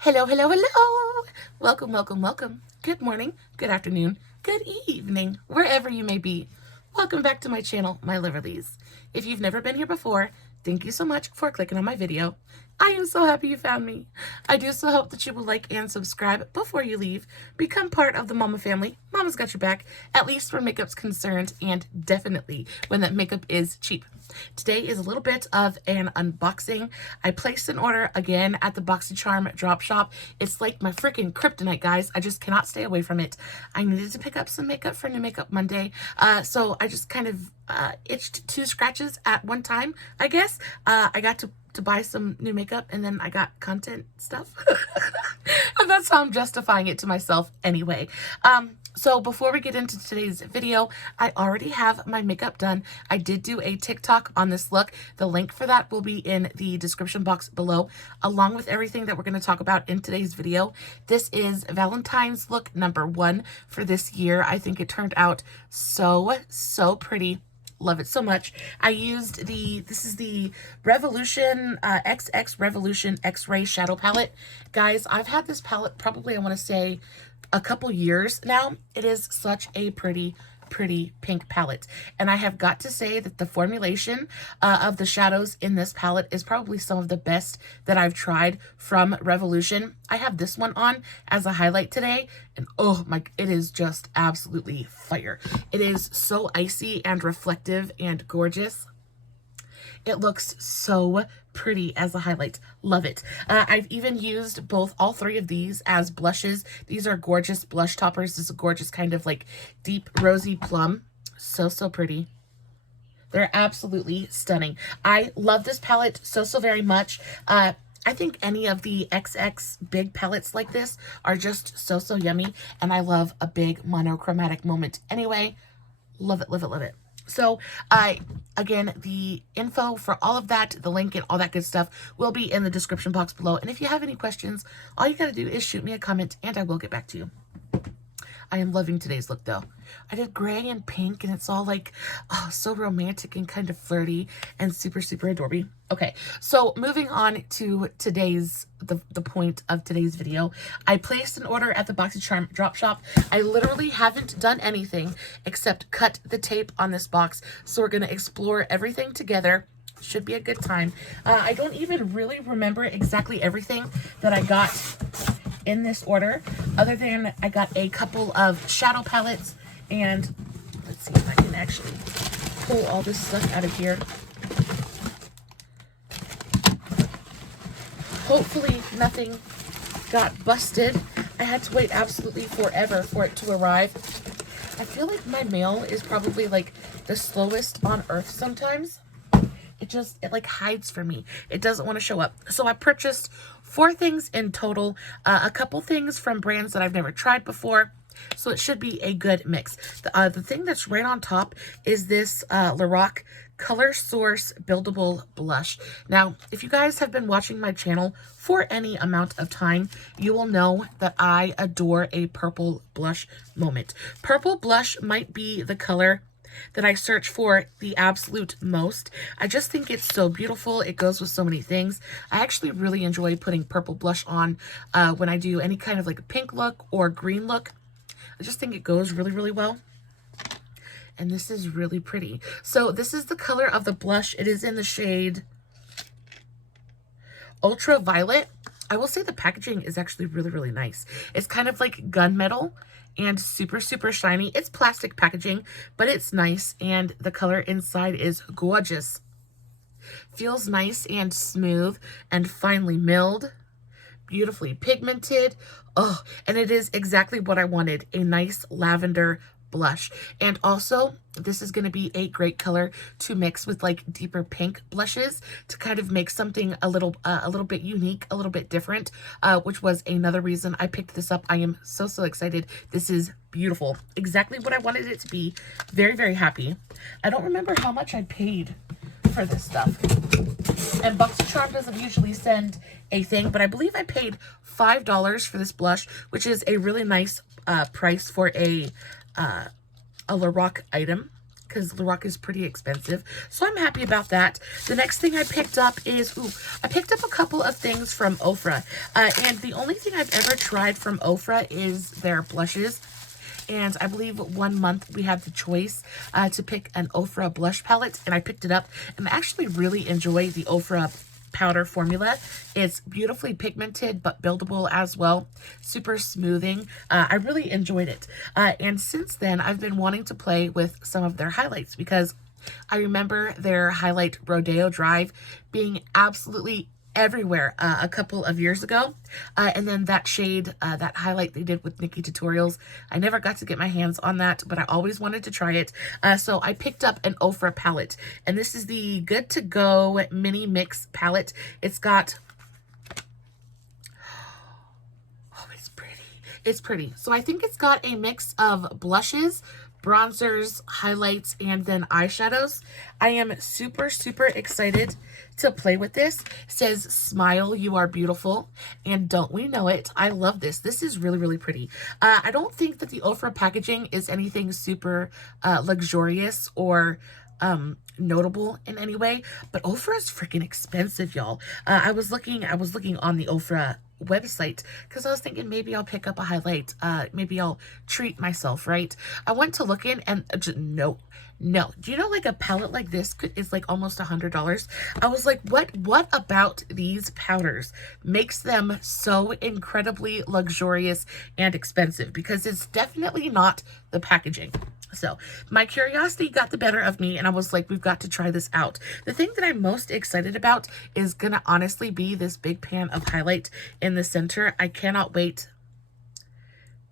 Hello, hello, hello. Welcome, welcome, welcome. Good morning, good afternoon, good evening, wherever you may be. Welcome back to my channel, My Liverlies. If you've never been here before, thank you so much for clicking on my video. I am so happy you found me. I do so hope that you will like and subscribe before you leave. Become part of the Mama family. Mama's got your back, at least where makeup's concerned, and definitely when that makeup is cheap. Today is a little bit of an unboxing. I placed an order again at the BoxyCharm drop shop. It's like my freaking kryptonite, guys. I just cannot stay away from it. I needed to pick up some makeup for New Makeup Monday, so I just kind of itched two scratches at one time, I guess. I got to buy some new makeup, and then I got content stuff. And that's how I'm justifying it to myself anyway. So before we get into today's video, I already have my makeup done. I did do a TikTok on this look. The link for that will be in the description box below, along with everything that we're going to talk about in today's video. This is Valentine's look number 1 for this year. I think it turned out so pretty. Love it so much. I used this is the Revolution XX Revolution X-Ray Shadow Palette. Guys, I've had this palette probably, I want to say, a couple years now. It is such a pretty pink palette, and I have got to say that the formulation of the shadows in this palette is probably some of the best that I've tried from Revolution. I have this one on as a highlight today, and oh my, it is just absolutely fire. It is so icy and reflective and gorgeous. It looks so pretty as a highlight. Love it. I've even used all 3 of these as blushes. These are gorgeous blush toppers. This is a gorgeous kind of like deep rosy plum. So pretty. They're absolutely stunning. I love this palette so very much. I think any of the XX big palettes like this are just so yummy, and I love a big monochromatic moment anyway. Love it, love it, love it. So, again, the info for all of that, the link and all that good stuff will be in the description box below. And if you have any questions, all you gotta do is shoot me a comment and I will get back to you. I am loving today's look, though. I did gray and pink, and it's all like, oh, so romantic and kind of flirty and super adorable. Okay, so moving on to today's, the point of today's video. I placed an order at the BoxyCharm drop shop. I literally haven't done anything except cut the tape on this box, so we're gonna explore everything together. Should be a good time. I don't even really remember exactly everything that I got in this order, other than I got a couple of shadow palettes, and let's see if I can actually pull all this stuff out of here. Hopefully nothing got busted. I had to wait absolutely forever for it to arrive. I feel like my mail is probably like the slowest on earth sometimes. It like hides for me. It doesn't want to show up. So I purchased 4 things in total, a couple things from brands that I've never tried before. So it should be a good mix. The thing that's right on top is this Lorac Color Source Buildable Blush. Now, if you guys have been watching my channel for any amount of time, you will know that I adore a purple blush moment. Purple blush might be the color that I search for the absolute most. I just think it's so beautiful. It goes with so many things. I actually really enjoy putting purple blush on when I do any kind of like a pink look or green look. I just think it goes really well. And this is really pretty. So this is the color of the blush. It is in the shade Ultraviolet. I will say the packaging is actually really nice. It's kind of like gunmetal and super shiny. It's plastic packaging, but it's nice, and the color inside is gorgeous. Feels nice and smooth and finely milled, beautifully pigmented. Oh, and it is exactly what I wanted, a nice lavender blush. And also, this is going to be a great color to mix with like deeper pink blushes to kind of make something a little bit unique, a little bit different, which was another reason I picked this up. I am so excited. This is beautiful. Exactly what I wanted it to be. Very happy. I don't remember how much I paid for this stuff. And BoxyCharm doesn't usually send a thing, but I believe I paid $5 for this blush, which is a really nice price for a Lorac item, because Lorac is pretty expensive. So I'm happy about that. The next thing I picked up is, I picked up a couple of things from OFRA. And the only thing I've ever tried from OFRA is their blushes. And I believe 1 month we had the choice to pick an OFRA blush palette, and I picked it up, and I actually really enjoy the OFRA powder formula. It's beautifully pigmented but buildable as well, super smoothing. I really enjoyed it, and since then I've been wanting to play with some of their highlights, because I remember their highlight Rodeo Drive being absolutely everywhere a couple of years ago, and then that shade, that highlight they did with Nikki Tutorials, I never got to get my hands on that, but I always wanted to try it. So I picked up an OFRA palette, and this is the Good to Go mini mix palette. It's got, oh, it's pretty, it's pretty. So I think it's got a mix of blushes, bronzers, highlights, and then eyeshadows. I am super, super excited to play with this. It says, smile, you are beautiful, and don't we know it? I love this. This is really, really pretty. I don't think that the OFRA packaging is anything super luxurious or notable in any way, but OFRA is freaking expensive, y'all. I was looking on the OFRA website because I was thinking maybe I'll pick up a highlight, maybe I'll treat myself, right? I went to look in and just no. Do you know, like, a palette like this is like almost $100? I was like, what about these powders makes them so incredibly luxurious and expensive? Because it's definitely not the packaging. So my curiosity got the better of me, and I was like, we've got to try this out. The thing that I'm most excited about is gonna honestly be this big pan of highlight in the center. I cannot wait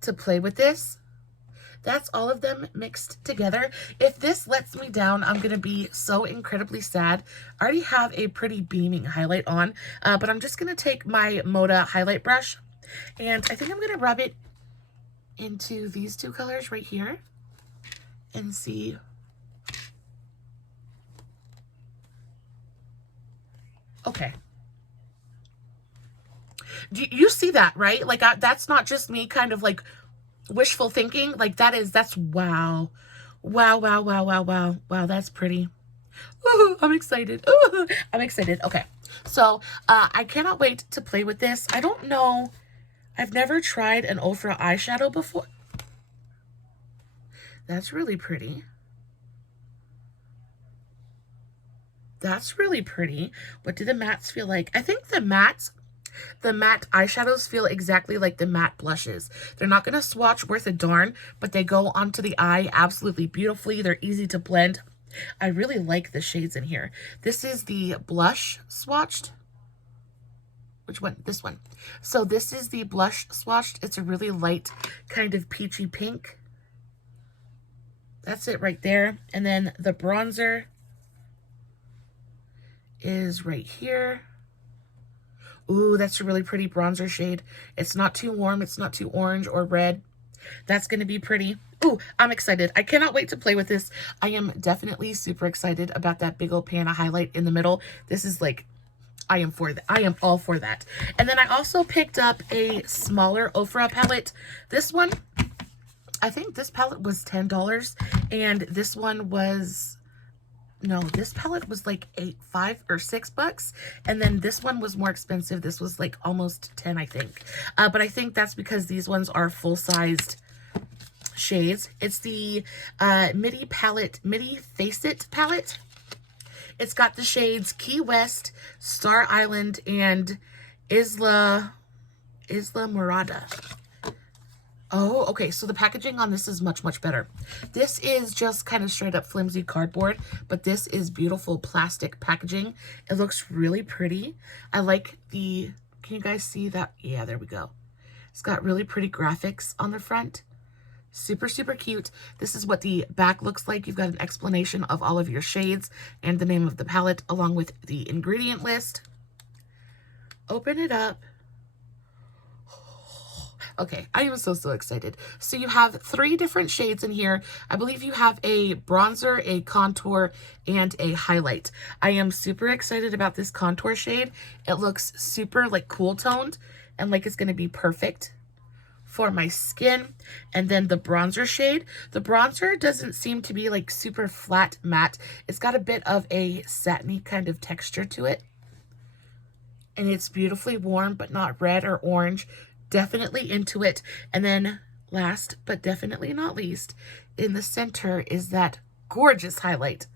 to play with this. That's all of them mixed together. If this lets me down, I'm gonna be so incredibly sad. I already have a pretty beaming highlight on, but I'm just gonna take my Moda highlight brush, and I think I'm gonna rub it into these two colors right here and see. Okay. Do you see that, right? Like, that's not just me kind of like wishful thinking. Like, that's wow. Wow, that's pretty. Ooh, I'm excited. Ooh, I'm excited. Okay. So, I cannot wait to play with this. I don't know. I've never tried an OFRA eyeshadow before. That's really pretty. That's really pretty. What do the mattes feel like? I think the matte eyeshadows feel exactly like the matte blushes. They're not going to swatch worth a darn, but they go onto the eye absolutely beautifully. They're easy to blend. I really like the shades in here. This is the blush swatched. Which one? This one. So this is the blush swatched. It's a really light kind of peachy pink. That's it right there. And then the bronzer is right here. Ooh, that's a really pretty bronzer shade. It's not too warm. It's not too orange or red. That's going to be pretty. Ooh, I'm excited. I cannot wait to play with this. I am definitely super excited about that big old pan of highlight in the middle. This is like, I am for that. I am all for that. And then I also picked up a smaller OFRA palette. This one, I think this palette was $10, and this one was, no, this palette was like $5 or $6, and then this one was more expensive. This was like almost 10, I think. But I think that's because these ones are full-sized shades. It's the midi Face It palette. It's got the shades Key West, Star Island, and Isla Morada. Oh, okay, so the packaging on this is much, much better. This is just kind of straight up flimsy cardboard, but this is beautiful plastic packaging. It looks really pretty. I like the, can you guys see that? Yeah, there we go. It's got really pretty graphics on the front. Super, super cute. This is what the back looks like. You've got an explanation of all of your shades and the name of the palette, along with the ingredient list. Open it up. Okay, I am so excited. So you have 3 different shades in here. I believe you have a bronzer, a contour, and a highlight. I am super excited about this contour shade. It looks super like cool toned and like it's going to be perfect for my skin. And then the bronzer shade. The bronzer doesn't seem to be like super flat matte. It's got a bit of a satiny kind of texture to it. And it's beautifully warm, but not red or orange. Definitely into it. And then last, but definitely not least, in the center is that gorgeous highlight.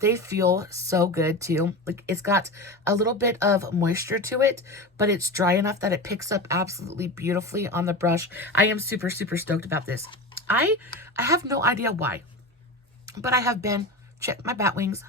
They feel so good too. Like, it's got a little bit of moisture to it, but it's dry enough that it picks up absolutely beautifully on the brush. I am super, super stoked about this. I have no idea why, but I have been, check my bat wings.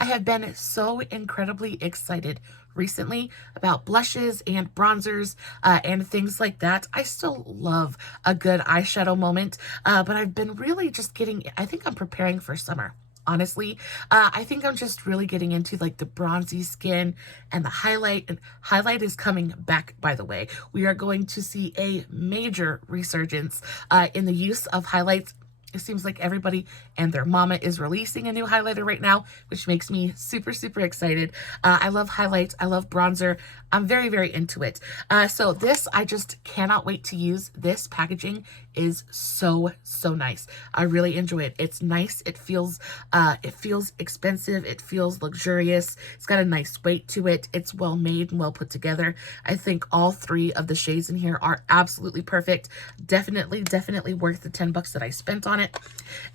I have been so incredibly excited recently about blushes and bronzers and things like that. I still love a good eyeshadow moment, but I've been really just getting, I think I'm preparing for summer. Honestly, I think I'm just really getting into like the bronzy skin and the highlight. And highlight is coming back, by the way. We are going to see a major resurgence in the use of highlights. It seems like everybody and their mama is releasing a new highlighter right now, which makes me super, super excited. I love highlights. I love bronzer. I'm very, very into it. So this, I just cannot wait to use. This packaging is so, so nice. I really enjoy it. It's nice. It feels expensive. It feels luxurious. It's got a nice weight to it. It's well made and well put together. I think all three of the shades in here are absolutely perfect. Definitely, definitely worth the 10 bucks that I spent on it.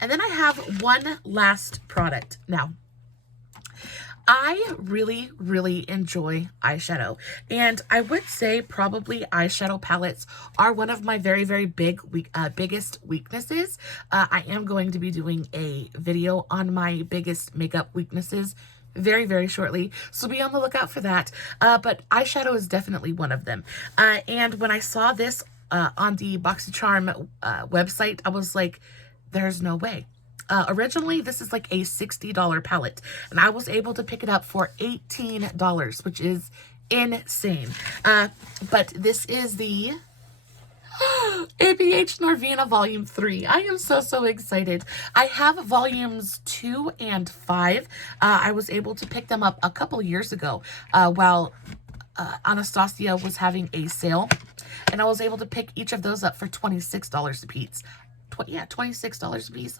And then I have one last product. Now, I really, really enjoy eyeshadow, and I would say probably eyeshadow palettes are one of my very, very biggest weaknesses. I am going to be doing a video on my biggest makeup weaknesses very, very shortly, so be on the lookout for that. But eyeshadow is definitely one of them. And when I saw this on the BoxyCharm website, I was like, there's no way. Originally, this is like a $60 palette, and I was able to pick it up for $18, which is insane. But this is the ABH Norvina VOL.3. I am so, so excited. I have volumes 2 and 5. I was able to pick them up a couple years ago while Anastasia was having a sale, and I was able to pick each of those up for $26 a piece. Yeah, $26 a piece,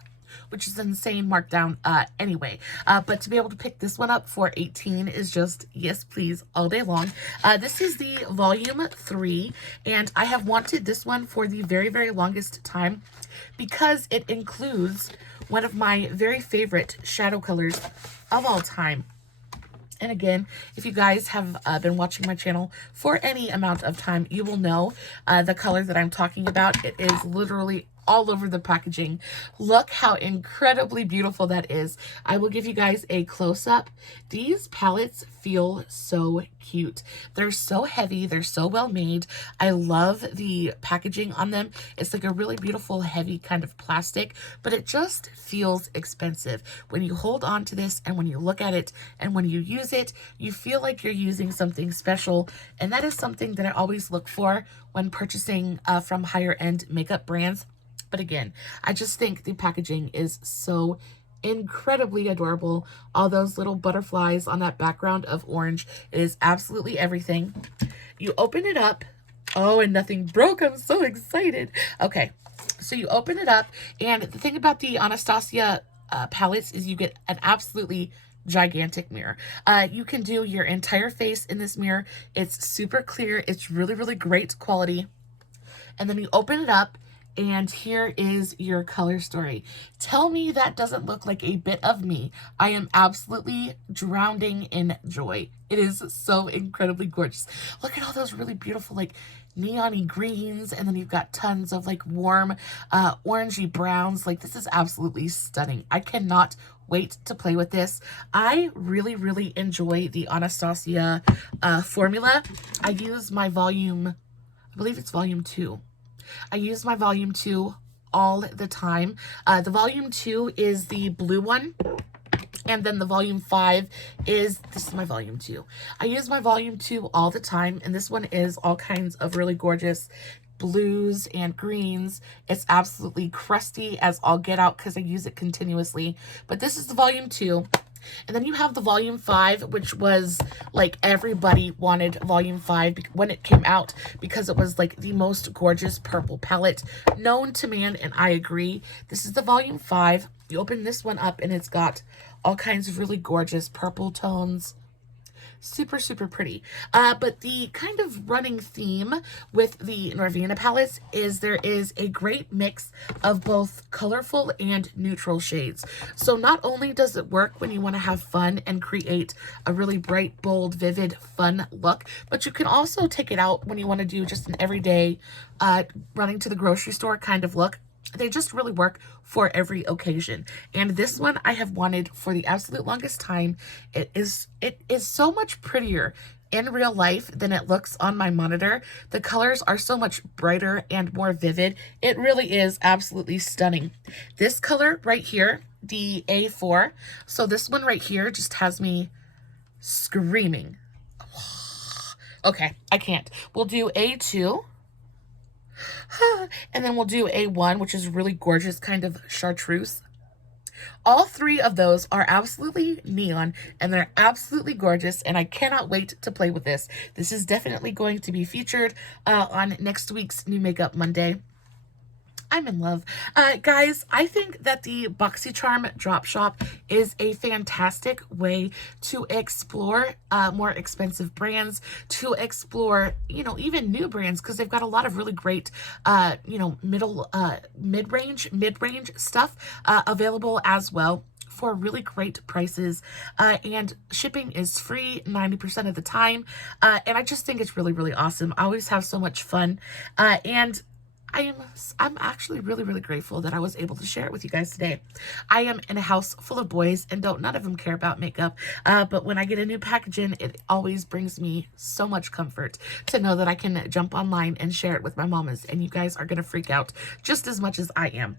which is insane markdown anyway. But to be able to pick this one up for $18 is just, yes, please, all day long. This is the volume 3, and I have wanted this one for the very, very longest time because it includes one of my very favorite shadow colors of all time. And again, if you guys have been watching my channel for any amount of time, you will know the color that I'm talking about. It is literally all over the packaging. Look how incredibly beautiful that is. I will give you guys a close-up. These palettes feel so cute. They're so heavy. They're so well made. I love the packaging on them. It's like a really beautiful, heavy kind of plastic, but it just feels expensive. When you hold on to this and when you look at it and when you use it, you feel like you're using something special. And that is something that I always look for when purchasing from higher end makeup brands. But again, I just think the packaging is so incredibly adorable. All those little butterflies on that background of orange, it is absolutely everything. You open it up. Oh, and nothing broke. I'm so excited. Okay, so you open it up, and the thing about the Anastasia palettes is you get an absolutely gigantic mirror. You can do your entire face in this mirror. It's super clear. It's really, really great quality. And then you open it up, and here is your color story. Tell me that doesn't look like a bit of me. I am absolutely drowning in joy. It is so incredibly gorgeous. Look at all those really beautiful, like, neon-y greens, and then you've got tons of, like, warm, orangey browns. Like, this is absolutely stunning. I cannot wait to play with this. I really, really enjoy the Anastasia formula. I use my volume, I believe it's volume 2. I use my volume 2 all the time. The volume 2 is the blue one. And then the volume 5 is, this is my volume 2. I use my volume 2 all the time. And this one is all kinds of really gorgeous blues and greens. It's absolutely crusty as all get out because I use it continuously. But this is the volume 2. And then you have the volume 5, which was like everybody wanted volume 5 when it came out because it was like the most gorgeous purple palette known to man, and I agree. This is the volume 5. You open this one up and it's got all kinds of really gorgeous purple tones. Super, super pretty. But the kind of running theme with the Norvina palettes is there is a great mix of both colorful and neutral shades. So not only does it work when you want to have fun and create a really bright, bold, vivid, fun look, but you can also take it out when you want to do just an everyday running to the grocery store kind of look. They just really work for every occasion. And this one I have wanted for the absolute longest time. It is so much prettier in real life than it looks on my monitor. The colors are so much brighter and more vivid. It really is absolutely stunning. This color right here, the A4, so this one right here just has me screaming. Okay, I can't. We'll do A2. And then we'll do A1, which is really gorgeous, kind of chartreuse. All three of those are absolutely neon, and they're absolutely gorgeous, and I cannot wait to play with this. This is definitely going to be featured on next week's New Makeup Monday. I'm in love. Guys, I think that the BoxyCharm drop shop is a fantastic way to explore more expensive brands, to explore, you know, even new brands, because they've got a lot of really great, you know, mid-range stuff available as well for really great prices, and shipping is free 90% of the time, and I just think it's really, really awesome. I always have so much fun, and I'm actually really, really grateful that I was able to share it with you guys today. I am in a house full of boys, and none of them care about makeup, but when I get a new package in, it always brings me so much comfort to know that I can jump online and share it with my mamas, and you guys are going to freak out just as much as I am.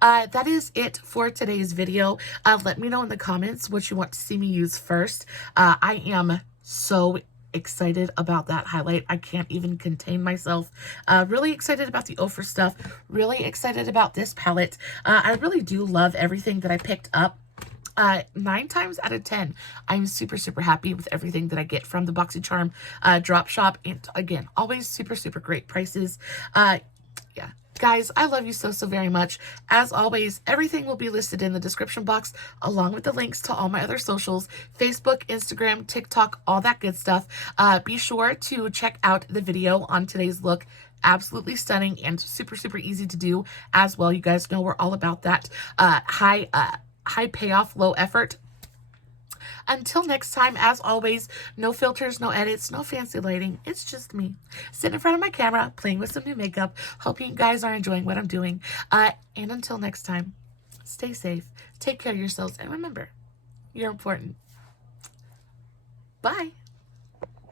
That is it for today's video. Let me know in the comments what you want to see me use first. I am so excited about that highlight. I can't even contain myself. Really excited about the OFRA stuff. Really excited about this palette. I really do love everything that I picked up. 9 times out of 10, I'm super, super happy with everything that I get from the BoxyCharm drop shop. And again, always super, super great prices. Yeah. Guys, I love you so, so very much. As always, everything will be listed in the description box, along with the links to all my other socials, Facebook, Instagram, TikTok, all that good stuff. Be sure to check out the video on today's look. Absolutely stunning and super, super easy to do as well. You guys know we're all about that high payoff, low effort. Until next time, as always, no filters, no edits, no fancy lighting. It's just me sitting in front of my camera, playing with some new makeup. Hope you guys are enjoying what I'm doing. And until next time, stay safe, take care of yourselves, and remember, you're important. Bye.